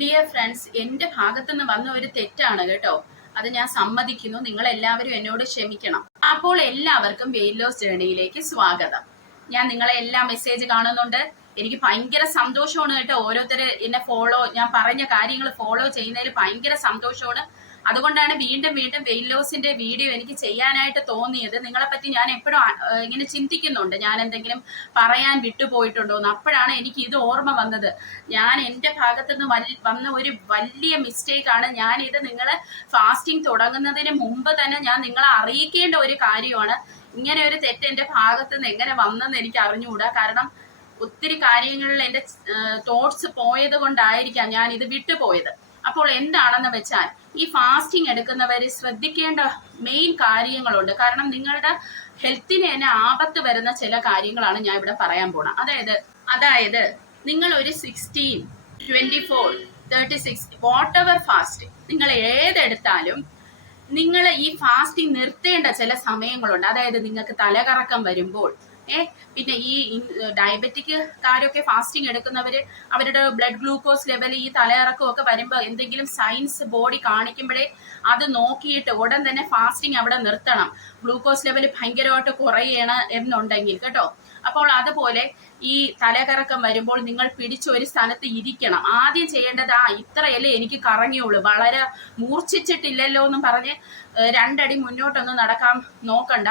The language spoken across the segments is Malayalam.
ഡിയർ ഫ്രണ്ട്സ്, എന്റെ ഭാഗത്തുനിന്ന് വന്ന ഒരു തെറ്റാണ് കേട്ടോ. അത് ഞാൻ സമ്മതിക്കുന്നു. നിങ്ങൾ എല്ലാവരും എന്നോട് ക്ഷമിക്കണം. അപ്പോൾ എല്ലാവർക്കും വെയിറ്റ് ലോസ് ജേർണിയിലേക്ക് സ്വാഗതം. ഞാൻ നിങ്ങളെ എല്ലാ മെസ്സേജ് കാണുന്നുണ്ട്. എനിക്ക് ഭയങ്കര സന്തോഷമാണ് കേട്ടോ. ഓരോരുത്തർ എന്നെ ഞാൻ പറഞ്ഞ കാര്യങ്ങൾ ഫോളോ ചെയ്യുന്നതിൽ ഭയങ്കര സന്തോഷമാണ്. അതുകൊണ്ടാണ് വീണ്ടും വീണ്ടും വെയിറ്റ് ലോസിന്റെ വീഡിയോ എനിക്ക് ചെയ്യാനായിട്ട് തോന്നിയത്. നിങ്ങളെപ്പറ്റി ഞാൻ എപ്പോഴും ഇങ്ങനെ ചിന്തിക്കുന്നുണ്ട്, ഞാൻ എന്തെങ്കിലും പറയാൻ വിട്ടുപോയിട്ടുണ്ടോ എന്ന്. അപ്പോഴാണ് എനിക്ക് ഇത് ഓർമ്മ വന്നത്. ഞാൻ എൻ്റെ ഭാഗത്തുനിന്ന് വന്ന ഒരു വലിയ മിസ്റ്റേക്കാണ്. ഞാനിത് നിങ്ങൾ ഫാസ്റ്റിംഗ് തുടങ്ങുന്നതിന് മുമ്പ് തന്നെ ഞാൻ നിങ്ങളെ അറിയിക്കേണ്ട ഒരു കാര്യമാണ്. ഇങ്ങനെ ഒരു തെറ്റ് എൻ്റെ ഭാഗത്തുനിന്ന് എങ്ങനെ വന്നെന്ന് എനിക്ക് അറിഞ്ഞുകൂടാ. കാരണം ഒത്തിരി കാര്യങ്ങളിൽ എൻ്റെ തോട്ട്സ് പോയത് കൊണ്ടായിരിക്കാം ഞാൻ ഇത് വിട്ടുപോയത്. അപ്പോൾ എന്താണെന്ന് വെച്ചാൽ, ഈ ഫാസ്റ്റിംഗ് എടുക്കുന്നവർ ശ്രദ്ധിക്കേണ്ട മെയിൻ കാര്യങ്ങളുണ്ട്. കാരണം നിങ്ങളുടെ ഹെൽത്തിന് തന്നെ ആപത്ത് വരുന്ന ചില കാര്യങ്ങളാണ് ഞാൻ ഇവിടെ പറയാൻ പോണത്. അതായത് നിങ്ങൾ ഒരു 16, 24, 36 വാട്ട് എവർ ഫാസ്റ്റിംഗ് നിങ്ങൾ ഏതെടുത്താലും നിങ്ങൾ ഈ ഫാസ്റ്റിംഗ് നിർത്തേണ്ട ചില സമയങ്ങളുണ്ട്. അതായത് നിങ്ങൾക്ക് തലകറക്കം വരുമ്പോൾ, പിന്നെ ഈ ഡയബറ്റിക്കാരൊക്കെ ഫാസ്റ്റിംഗ് എടുക്കുന്നവര് അവരുടെ ബ്ലഡ് ഗ്ലൂക്കോസ് ലെവൽ ഈ തലയിറക്കം ഒക്കെ വരുമ്പോൾ എന്തെങ്കിലും സൈൻസ് ബോഡി കാണിക്കുമ്പോഴേ അത് നോക്കിയിട്ട് ഉടൻ തന്നെ ഫാസ്റ്റിംഗ് അവിടെ നിർത്തണം. ഗ്ലൂക്കോസ് ലെവൽ ഭയങ്കരമായിട്ട് കുറയണം എന്നുണ്ടെങ്കിൽ കേട്ടോ. അപ്പോൾ അതുപോലെ ഈ തലകറക്കം വരുമ്പോൾ നിങ്ങൾ പിടിച്ചൊരു സ്ഥലത്ത് ഇരിക്കണം. ആദ്യം ചെയ്യേണ്ടത് ഇത്രയല്ലേ എനിക്ക് കറങ്ങിയുള്ളൂ, വളരെ മൂർച്ഛിച്ചിട്ടില്ലല്ലോ എന്നും പറഞ്ഞ് 2 അടി മുന്നോട്ടൊന്നും നടക്കാൻ നോക്കണ്ട.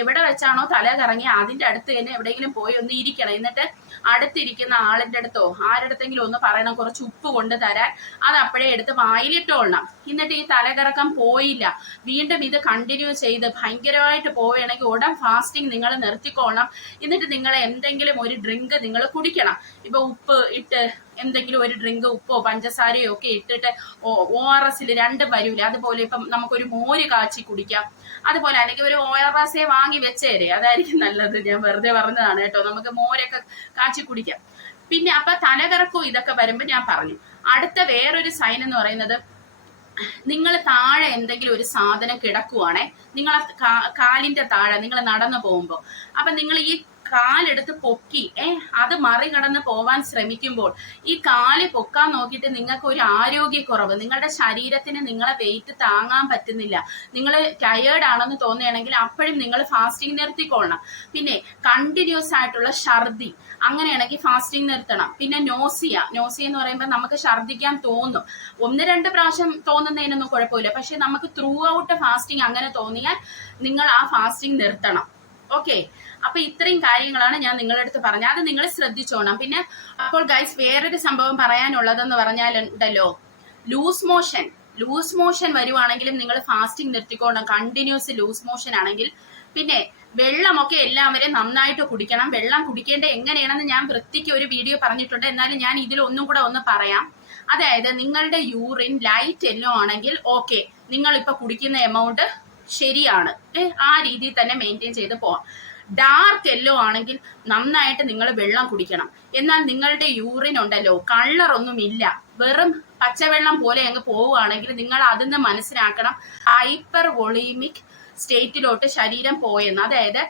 എവിടെ വെച്ചാണോ തല കറങ്ങി അതിന്റെ അടുത്ത് തന്നെ എവിടെയെങ്കിലും പോയി ഒന്ന് ഇരിക്കണം. എന്നിട്ട് അടുത്തിരിക്കുന്ന ആളിന്റെ അടുത്തോ ആരുടെടുത്തെങ്കിലും ഒന്ന് പറയണം കുറച്ച് ഉപ്പ് കൊണ്ട് തരാൻ. അത് അപ്പോഴേ എടുത്ത് വായിലിട്ടോളണം. എന്നിട്ട് ഈ തലകറക്കം പോയില്ല, വീണ്ടും ഇത് കണ്ടിന്യൂ ചെയ്ത് ഭയങ്കരമായിട്ട് പോവുകയാണെങ്കിൽ ഉടൻ ഫാസ്റ്റിംഗ് നിങ്ങൾ നിർത്തിക്കൊള്ളണം. എന്നിട്ട് നിങ്ങൾ എന്തെങ്കിലും ഒരു ഡ്രിങ്ക് നിങ്ങൾ കുടിക്കണം. ഇപ്പൊ ഉപ്പ് ഇട്ട് എന്തെങ്കിലും ഒരു ഡ്രിങ്ക്, ഉപ്പോ പഞ്ചസാരയോ ഒക്കെ ഇട്ടിട്ട് ORS 2 വരൂല, അതുപോലെ ഇപ്പം നമുക്കൊരു മോര് കാച്ചി കുടിക്കാം. അതുപോലെ അല്ലെങ്കിൽ ഒരു ORS വാങ്ങി വെച്ചേരെ, അതായിരിക്കും നല്ലത്. ഞാൻ വെറുതെ പറഞ്ഞതാണ് കേട്ടോ. നമുക്ക് മോരൊക്കെ കാച്ചി കുടിക്കാം. പിന്നെ അപ്പൊ തലകറക്കവും ഇതൊക്കെ വരുമ്പോൾ ഞാൻ പറഞ്ഞു. അടുത്ത വേറൊരു സൈൻ എന്ന് പറയുന്നത്, നിങ്ങൾ താഴെ എന്തെങ്കിലും ഒരു സാധനം കിടക്കുവാണേ, നിങ്ങളെ കാലിന്റെ താഴെ നിങ്ങൾ നടന്നു പോകുമ്പോ, അപ്പൊ നിങ്ങൾ ഈ കാലെടുത്ത് പൊക്കി അത് മറികടന്ന് പോവാൻ ശ്രമിക്കുമ്പോൾ ഈ കാല് പൊക്കാൻ നോക്കിയിട്ട് നിങ്ങൾക്ക് ഒരു ആരോഗ്യക്കുറവ്, നിങ്ങളുടെ ശരീരത്തിന് നിങ്ങളെ വെയിറ്റ് താങ്ങാൻ പറ്റുന്നില്ല, നിങ്ങൾ ടയേർഡ് ആണെന്ന് തോന്നുകയാണെങ്കിൽ അപ്പോഴും നിങ്ങൾ ഫാസ്റ്റിംഗ് നിർത്തിക്കൊള്ളണം. പിന്നെ കണ്ടിന്യൂസ് ആയിട്ടുള്ള ഛർദി, അങ്ങനെയാണെങ്കിൽ ഫാസ്റ്റിംഗ് നിർത്തണം. പിന്നെ നോസിയ എന്ന് പറയുമ്പോൾ നമുക്ക് ഛർദിക്കാൻ തോന്നും. 1-2 പ്രാവശ്യം തോന്നുന്നതിനൊന്നും കുഴപ്പമില്ല. പക്ഷെ നമുക്ക് ത്രൂ ഔട്ട് ഫാസ്റ്റിംഗ് അങ്ങനെ തോന്നിയാൽ നിങ്ങൾ ആ ഫാസ്റ്റിംഗ് നിർത്തണം. ഓക്കെ, അപ്പൊ ഇത്രയും കാര്യങ്ങളാണ് ഞാൻ നിങ്ങളുടെ അടുത്ത് പറഞ്ഞത്. അത് നിങ്ങൾ ശ്രദ്ധിച്ചോണം. പിന്നെ അപ്പോൾ ഗൈസ്, വേറൊരു സംഭവം പറയാനുള്ളതെന്ന് പറഞ്ഞാൽ ഉണ്ടല്ലോ, ലൂസ് മോഷൻ വരുവാണെങ്കിലും നിങ്ങൾ ഫാസ്റ്റിംഗ് നിർത്തിക്കോണം. കണ്ടിന്യൂസ് ലൂസ് മോഷൻ ആണെങ്കിൽ. പിന്നെ വെള്ളമൊക്കെ എല്ലാവരും നന്നായിട്ട് കുടിക്കണം. വെള്ളം കുടിക്കേണ്ട എങ്ങനെയാണെന്ന് ഞാൻ വൃത്തിക്ക് ഒരു വീഡിയോ പറഞ്ഞിട്ടുണ്ട്. എന്നാലും ഞാൻ ഇതിൽ ഒന്നും കൂടെ ഒന്ന് പറയാം. അതായത് നിങ്ങളുടെ യൂറിൻ ലൈറ്റ് യെല്ലോ ആണെങ്കിൽ ഓക്കെ, നിങ്ങൾ ഇപ്പൊ കുടിക്കുന്ന എമൗണ്ട് ശരിയാണ്, ആ രീതിയിൽ തന്നെ മെയിൻറ്റെയിൻ ചെയ്ത് പോവാം. ഡാർക്ക് യെല്ലോ ആണെങ്കിൽ നന്നായിട്ട് നിങ്ങൾ വെള്ളം കുടിക്കണം. എന്നാൽ നിങ്ങളുടെ യൂറിൻ ഉണ്ടല്ലോ കളർ ഒന്നുമില്ല, വെറും പച്ചവെള്ളം പോലെ അങ്ങ് പോവുകയാണെങ്കിൽ നിങ്ങൾ അതിന്ന് മനസ്സിലാക്കണം ഹൈപ്പർ വോളീമിക് സ്റ്റേറ്റിലോട്ട് ശരീരം പോയെന്ന്. അതായത്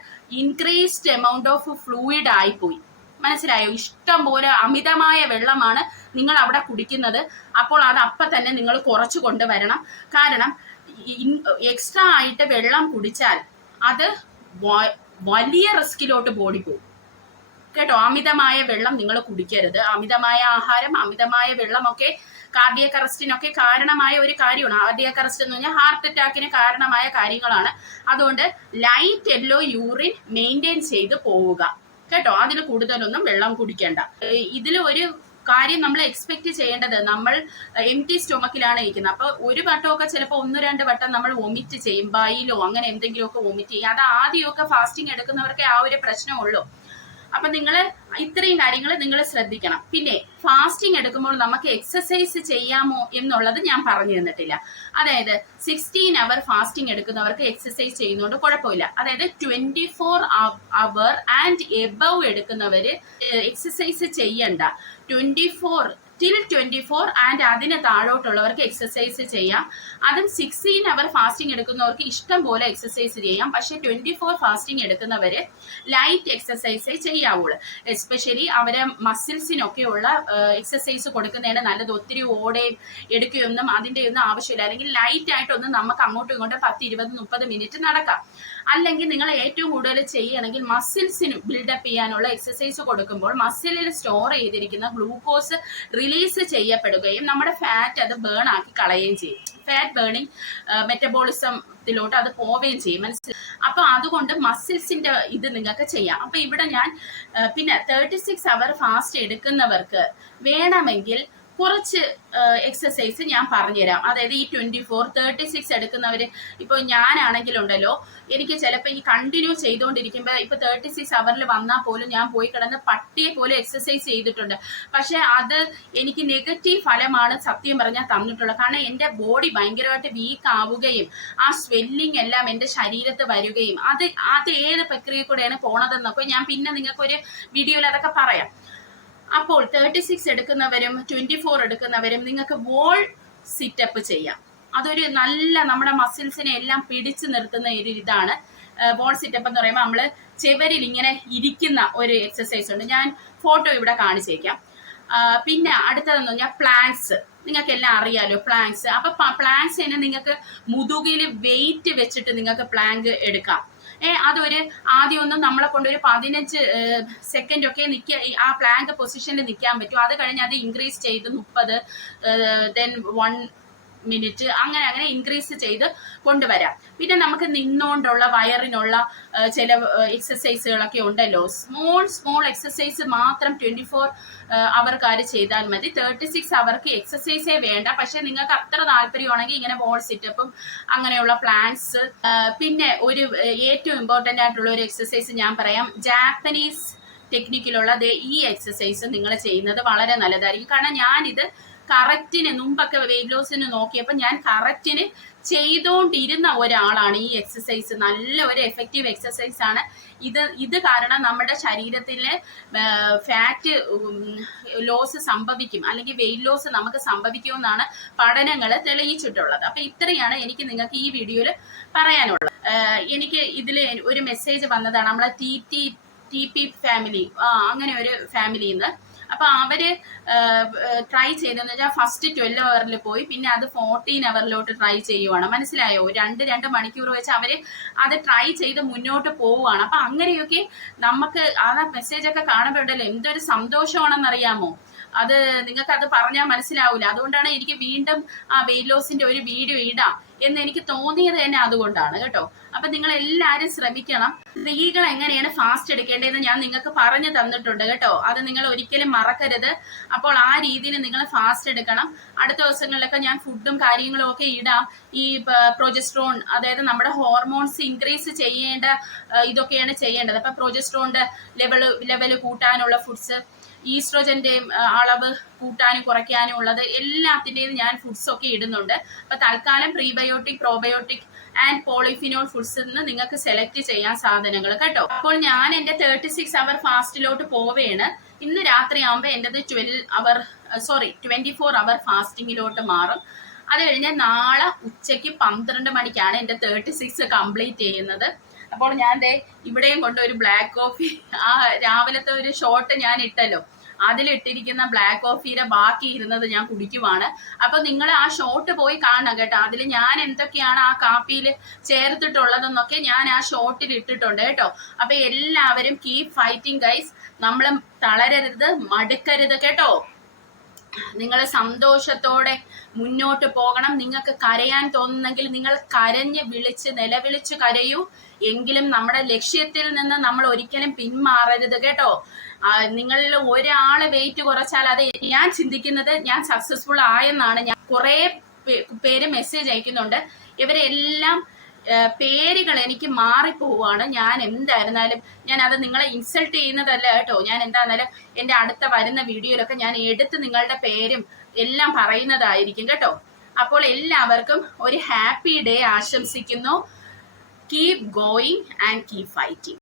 ഇൻക്രീസ്ഡ് എമൗണ്ട് ഓഫ് ഫ്ലൂയിഡ് ആയിപ്പോയി. മനസ്സിലായോ? ഇഷ്ടം പോലെ അമിതമായ വെള്ളമാണ് നിങ്ങൾ അവിടെ കുടിക്കുന്നത്. അപ്പോൾ അത് അപ്പം തന്നെ നിങ്ങൾ കുറച്ചു കൊണ്ടുവരണം. കാരണം എക്സ്ട്രാ ആയിട്ട് വെള്ളം കുടിച്ചാൽ അത് വലിയ റിസ്കിലോട്ട് ബോഡി പോകും കേട്ടോ. അമിതമായ വെള്ളം നിങ്ങൾ കുടിക്കരുത്. അമിതമായ ആഹാരം, അമിതമായ വെള്ളമൊക്കെ കാർഡിയക് അറസ്റ്റിനൊക്കെ കാരണമായ ഒരു കാര്യമാണ്. കാർഡിയക് അറസ്റ്റ് എന്ന് പറഞ്ഞാൽ ഹാർട്ട് അറ്റാക്കിന് കാരണമായ കാര്യങ്ങളാണ്. അതുകൊണ്ട് ലൈറ്റ് യെല്ലോ യൂറിൻ മെയിൻറ്റെയിൻ ചെയ്ത് പോവുക കേട്ടോ. അതിൽ കൂടുതലൊന്നും വെള്ളം കുടിക്കേണ്ട. ഇതിൽ ഒരു കാര്യം നമ്മൾ എക്സ്പെക്ട് ചെയ്യേണ്ടത്, നമ്മൾ എംപ്റ്റി സ്റ്റൊമക്കിലാണ് ഇരിക്കുന്നത്. അപ്പൊ ഒരു വട്ടമൊക്കെ ചിലപ്പോൾ 1-2 വട്ടം നമ്മൾ വൊമിറ്റ് ചെയ്യും, ബൈലോ അങ്ങനെ എന്തെങ്കിലുമൊക്കെ വൊമിറ്റ് ചെയ്യും. അത് ആദ്യമൊക്കെ ഫാസ്റ്റിംഗ് എടുക്കുന്നവർക്ക് ആ ഒരു പ്രശ്നമുള്ളൂ. അപ്പൊ നിങ്ങൾ ഇത്രയും കാര്യങ്ങൾ നിങ്ങൾ ശ്രദ്ധിക്കണം. പിന്നെ ഫാസ്റ്റിംഗ് എടുക്കുമ്പോൾ നമുക്ക് എക്സസൈസ് ചെയ്യാമോ എന്നുള്ളത് ഞാൻ പറഞ്ഞു തന്നിട്ടില്ല. അതായത് 16 അവർ ഫാസ്റ്റിംഗ് എടുക്കുന്നവർക്ക് എക്സസൈസ് ചെയ്യുന്നതുകൊണ്ട് കുഴപ്പമില്ല. അതായത് 24 അവർ ആൻഡ് എബവ് എടുക്കുന്നവര് എക്സസൈസ് ചെയ്യണ്ട. 24 ടിൽ 24 ആൻഡ് അതിന് താഴോട്ടുള്ളവർക്ക് എക്സസൈസ് ചെയ്യാം. അതും 16 അവർ ഫാസ്റ്റിംഗ് എടുക്കുന്നവർക്ക് ഇഷ്ടം പോലെ എക്സസൈസ് ചെയ്യാം. പക്ഷെ 24 ഫാസ്റ്റിംഗ് എടുക്കുന്നവര് ലൈറ്റ് എക്സസൈസേ ചെയ്യാവുള്ളൂ. എസ്പെഷ്യലി അവരെ മസിൽസിനൊക്കെ ഉള്ള എക്സസൈസ് കൊടുക്കുന്നതാണ് നല്ലത്. ഒത്തിരി ഓടുകയും എടുക്കുകയൊന്നും അതിൻ്റെ ഒന്നും ആവശ്യമില്ല. അല്ലെങ്കിൽ ലൈറ്റ് ആയിട്ടൊന്നും നമുക്ക് അങ്ങോട്ടും ഇങ്ങോട്ടും 10, 20, 30 മിനിറ്റ് നടക്കാം. അല്ലെങ്കിൽ നിങ്ങൾ ഏറ്റവും കൂടുതൽ ചെയ്യുകയാണെങ്കിൽ മസിൽസിന് ബിൽഡപ്പ് ചെയ്യാനുള്ള എക്സസൈസ് കൊടുക്കുമ്പോൾ മസിലിൽ സ്റ്റോർ ചെയ്തിരിക്കുന്ന ഗ്ലൂക്കോസ് റിലീസ് ചെയ്യപ്പെടുകയും നമ്മുടെ ഫാറ്റ് അത് ബേൺ ആക്കി കളയുകയും ചെയ്യും. ഫാറ്റ് ബേണിംഗ് മെറ്റബോളിസത്തിലോട്ട് അത് പോവുകയും ചെയ്യും. മനസ്സിലായി? അപ്പൊ അതുകൊണ്ട് മസിൽസിന്റെ ഇത് നിങ്ങൾക്ക് ചെയ്യാം. അപ്പൊ ഇവിടെ ഞാൻ പിന്നെ 36 അവർ ഫാസ്റ്റ് എടുക്കുന്നവർക്ക് വേണമെങ്കിൽ കുറച്ച് എക്സസൈസ് ഞാൻ പറഞ്ഞുതരാം. അതായത് ഈ 24, 36 എടുക്കുന്നവര് ഇപ്പൊ ഞാനാണെങ്കിലുണ്ടല്ലോ, എനിക്ക് ചിലപ്പോൾ ഈ കണ്ടിന്യൂ ചെയ്തുകൊണ്ടിരിക്കുമ്പോൾ ഇപ്പൊ 36 അവറിൽ വന്നാൽ പോലും ഞാൻ പോയി കിടന്ന് പട്ടിയെ പോലെ എക്സസൈസ് ചെയ്തിട്ടുണ്ട്. പക്ഷെ അത് എനിക്ക് നെഗറ്റീവ് ഫലമാണ് സത്യം പറഞ്ഞാൽ തന്നിട്ടുള്ളത്. കാരണം എൻ്റെ ബോഡി ഭയങ്കരമായിട്ട് വീക്ക് ആവുകയും ആ സ്വെല്ലിംഗ് എല്ലാം എൻ്റെ ശരീരത്ത് വരികയും അത് ഏത് പ്രക്രിയ കൂടെയാണ് പോണതെന്നൊക്കെ ഞാൻ പിന്നെ നിങ്ങൾക്കൊരു വീഡിയോയിൽ അതൊക്കെ പറയാം. അപ്പോൾ 36 എടുക്കുന്നവരും 24 എടുക്കുന്നവരും നിങ്ങൾക്ക് വോൾ സിറ്റപ്പ് ചെയ്യാം. അതൊരു നല്ല നമ്മുടെ മസിൽസിനെ എല്ലാം പിടിച്ചു നിർത്തുന്ന ഒരു ഇതാണ്. വോൾ സിറ്റപ്പ് എന്ന് പറയുമ്പോൾ നമ്മൾ ചെവരിൽ ഇങ്ങനെ ഇരിക്കുന്ന ഒരു എക്സസൈസ് ഉണ്ട്. ഞാൻ ഫോട്ടോ ഇവിടെ കാണിച്ചേക്കാം. പിന്നെ അടുത്തതെന്ന് പറഞ്ഞാൽ പ്ലാങ്ക്സ്. നിങ്ങൾക്ക് എല്ലാം അറിയാലോ പ്ലാങ്ക്സ്. അപ്പൊ പ്ലാങ്ക്സ് തന്നെ നിങ്ങൾക്ക് മുതുകിൽ വെയിറ്റ് വെച്ചിട്ട് നിങ്ങൾക്ക് പ്ലാങ്ക് എടുക്കാം. അതൊരു ആദ്യമൊന്നും നമ്മളെ കൊണ്ട് ഒരു 15 സെക്കൻഡ് ഒക്കെ ആ പ്ലാങ്ക് പൊസിഷനിൽ നിൽക്കാൻ പറ്റും. അത് കഴിഞ്ഞ് അത് ഇൻക്രീസ് ചെയ്ത് 30, ദെൻ 1 മിനിറ്റ് അങ്ങനെ ഇൻക്രീസ് ചെയ്ത് കൊണ്ടുവരാം. പിന്നെ നമുക്ക് നിന്നുകൊണ്ടുള്ള വയറിനുള്ള ചില എക്സസൈസുകളൊക്കെ ഉണ്ടല്ലോ. സ്മോൾ എക്സസൈസ് മാത്രം 24 അവർക്കാർ ചെയ്താൽ മതി. 36 അവർക്ക് എക്സസൈസേ വേണ്ട. പക്ഷെ നിങ്ങൾക്ക് അത്ര താല്പര്യമാണെങ്കിൽ ഇങ്ങനെ വോൾ സിറ്റപ്പും അങ്ങനെയുള്ള പ്ലാങ്ക്സ്. പിന്നെ ഒരു ഏറ്റവും ഇമ്പോർട്ടൻ്റ് ആയിട്ടുള്ള ഒരു എക്സസൈസ് ഞാൻ പറയാം. ജാപ്പനീസ് ടെക്നിക്കിലുള്ള ഈ എക്സസൈസ് നിങ്ങൾ ചെയ്യുന്നത് വളരെ നല്ലതായിരിക്കും. കാരണം ഞാനിത് കറക്റ്റിന് മുമ്പൊക്കെ വെയിറ്റ് ലോസിന് നോക്കിയപ്പോൾ ഞാൻ കറക്റ്റിന് ചെയ്തുകൊണ്ടിരുന്ന ഒരാളാണ്. ഈ എക്സസൈസ് നല്ല ഒരു എഫക്റ്റീവ് എക്സസൈസ് ആണ്. ഇത് കാരണം നമ്മുടെ ശരീരത്തിലെ ഫാറ്റ് ലോസ് സംഭവിക്കും, അല്ലെങ്കിൽ വെയിറ്റ് ലോസ് നമുക്ക് സംഭവിക്കുമെന്നാണ് പഠനങ്ങൾ തെളിയിച്ചിട്ടുള്ളത്. അപ്പൊ ഇത്രയാണ് എനിക്ക് നിങ്ങൾക്ക് ഈ വീഡിയോയിൽ പറയാനുള്ളത്. എനിക്ക് ഇതിൽ ഒരു മെസ്സേജ് വന്നതാണ് നമ്മളെ ടി പി ഫാമിലി, അങ്ങനെ ഒരു ഫാമിലിയിൽ നിന്ന്. അപ്പൊ അവര് ട്രൈ ചെയ്തെന്ന് വെച്ചാൽ ഫസ്റ്റ് 12 അവറിൽ പോയി, പിന്നെ അത് 14 അവറിലോട്ട് ട്രൈ ചെയ്യുവാണ്. മനസ്സിലായോ? 2 മണിക്കൂർ വെച്ച് അവര് അത് ട്രൈ ചെയ്ത് മുന്നോട്ട് പോവുകയാണ്. അപ്പൊ അങ്ങനെയൊക്കെ നമുക്ക് ആ മെസ്സേജ് ഒക്കെ കാണുമ്പോൾ ഉണ്ടല്ലോ എന്തൊരു സന്തോഷമാണെന്നറിയാമോ? അത് നിങ്ങൾക്ക് അത് പറഞ്ഞാൽ മനസ്സിലാവില്ല. അതുകൊണ്ടാണ് എനിക്ക് വീണ്ടും ആ വെയിറ്റ് ലോസിന്റെ ഒരു വീഡിയോ ഇടാം എന്ന് എനിക്ക് തോന്നിയത് തന്നെ അതുകൊണ്ടാണ് കേട്ടോ. അപ്പൊ നിങ്ങൾ എല്ലാവരും ശ്രമിക്കണം. സ്ത്രീകൾ എങ്ങനെയാണ് ഫാസ്റ്റ് എടുക്കേണ്ടതെന്ന് ഞാൻ നിങ്ങൾക്ക് പറഞ്ഞു തന്നിട്ടുണ്ട് കേട്ടോ. അത് നിങ്ങൾ ഒരിക്കലും മറക്കരുത്. അപ്പോൾ ആ രീതിയിൽ നിങ്ങൾ ഫാസ്റ്റ് എടുക്കണം. അടുത്ത ദിവസങ്ങളിലൊക്കെ ഞാൻ ഫുഡും കാര്യങ്ങളും ഒക്കെ ഇടാം. ഈ പ്രൊജസ്ട്രോൺ, അതായത് നമ്മുടെ ഹോർമോൺസ് ഇൻക്രീസ് ചെയ്യേണ്ട ഇതൊക്കെയാണ് ചെയ്യേണ്ടത്. അപ്പൊ പ്രൊജസ്ട്രോണിന്റെ ലെവല് കൂട്ടാനുള്ള ഫുഡ്സ്, ഈസ്ട്രോജന്റെയും അളവ് കൂട്ടാനും കുറയ്ക്കാനും ഉള്ളത് എല്ലാത്തിൻ്റെയും ഞാൻ ഫുഡ്സ് ഒക്കെ ഇടുന്നുണ്ട്. അപ്പൊ തൽക്കാലം prebiotic, probiotic and polyphenol foods നിങ്ങൾക്ക് സെലക്ട് ചെയ്യാൻ സാധനങ്ങൾ കേട്ടോ. അപ്പോൾ ഞാൻ എൻ്റെ 36 അവർ ഫാസ്റ്റിലോട്ട് പോവുകയാണ്. ഇന്ന് രാത്രി ആകുമ്പോൾ എൻ്റെത് 24 അവർ ഫാസ്റ്റിങ്ങിലോട്ട് മാറും. അത് കഴിഞ്ഞ് നാളെ ഉച്ചയ്ക്ക് 12 മണിക്കാണ് എൻ്റെ 36 കംപ്ലീറ്റ് ചെയ്യുന്നത്. അപ്പോൾ ഞാൻ ഇവിടെയും കൊണ്ട് ഒരു ബ്ലാക്ക് കോഫി, ആ രാവിലത്തെ ഒരു ഷോട്ട് ഞാൻ ഇട്ടല്ലോ, അതിലിട്ടിരിക്കുന്ന ബ്ലാക്ക് കോഫിയുടെ ബാക്കി ഇരുന്നത് ഞാൻ കുടിക്കുവാണ്. അപ്പൊ നിങ്ങൾ ആ ഷോട്ട് പോയി കാണണം കേട്ടോ. അതിൽ ഞാൻ എന്തൊക്കെയാണ് ആ കാപ്പിയിൽ ചേർത്തിട്ടുള്ളതെന്നൊക്കെ ഞാൻ ആ ഷോട്ടിൽ ഇട്ടിട്ടുണ്ട് കേട്ടോ. അപ്പൊ എല്ലാവരും കീപ് ഫൈറ്റിംഗ് ഗൈസ്. നമ്മൾ തളരരുത്, മടുക്കരുത് കേട്ടോ. നിങ്ങൾ സന്തോഷത്തോടെ മുന്നോട്ട് പോകണം. നിങ്ങൾക്ക് കരയാൻ തോന്നുന്നെങ്കിൽ നിങ്ങൾ കരഞ്ഞ് നിലവിളിച്ച് കരയൂ. എങ്കിലും നമ്മുടെ ലക്ഷ്യത്തിൽ നിന്ന് നമ്മൾ ഒരിക്കലും പിന്മാറരുത് കേട്ടോ. നിങ്ങളിൽ ഒരാള് വെയിറ്റ് കുറച്ചാൽ അത് ഞാൻ ചിന്തിക്കുന്നത് ഞാൻ സക്സസ്ഫുൾ ആയെന്നാണ്. ഞാൻ കുറെ പേര് മെസ്സേജ് അയക്കുന്നുണ്ട്. ഇവരെല്ലാം പേരുകൾ എനിക്ക് മാറിപ്പോവാണ്. ഞാൻ എന്തായിരുന്നാലും ഞാൻ അത് നിങ്ങളെ ഇൻസൾട്ട് ചെയ്യുന്നതല്ല കേട്ടോ. ഞാൻ എന്തായിരുന്നാലും എൻ്റെ അടുത്ത വരുന്ന വീഡിയോയിലൊക്കെ ഞാൻ എടുത്ത് നിങ്ങളുടെ പേരും എല്ലാം പറയുന്നതായിരിക്കും കേട്ടോ. അപ്പോൾ എല്ലാവർക്കും ഒരു ഹാപ്പി ഡേ ആശംസിക്കുന്നു. Keep going and keep fighting.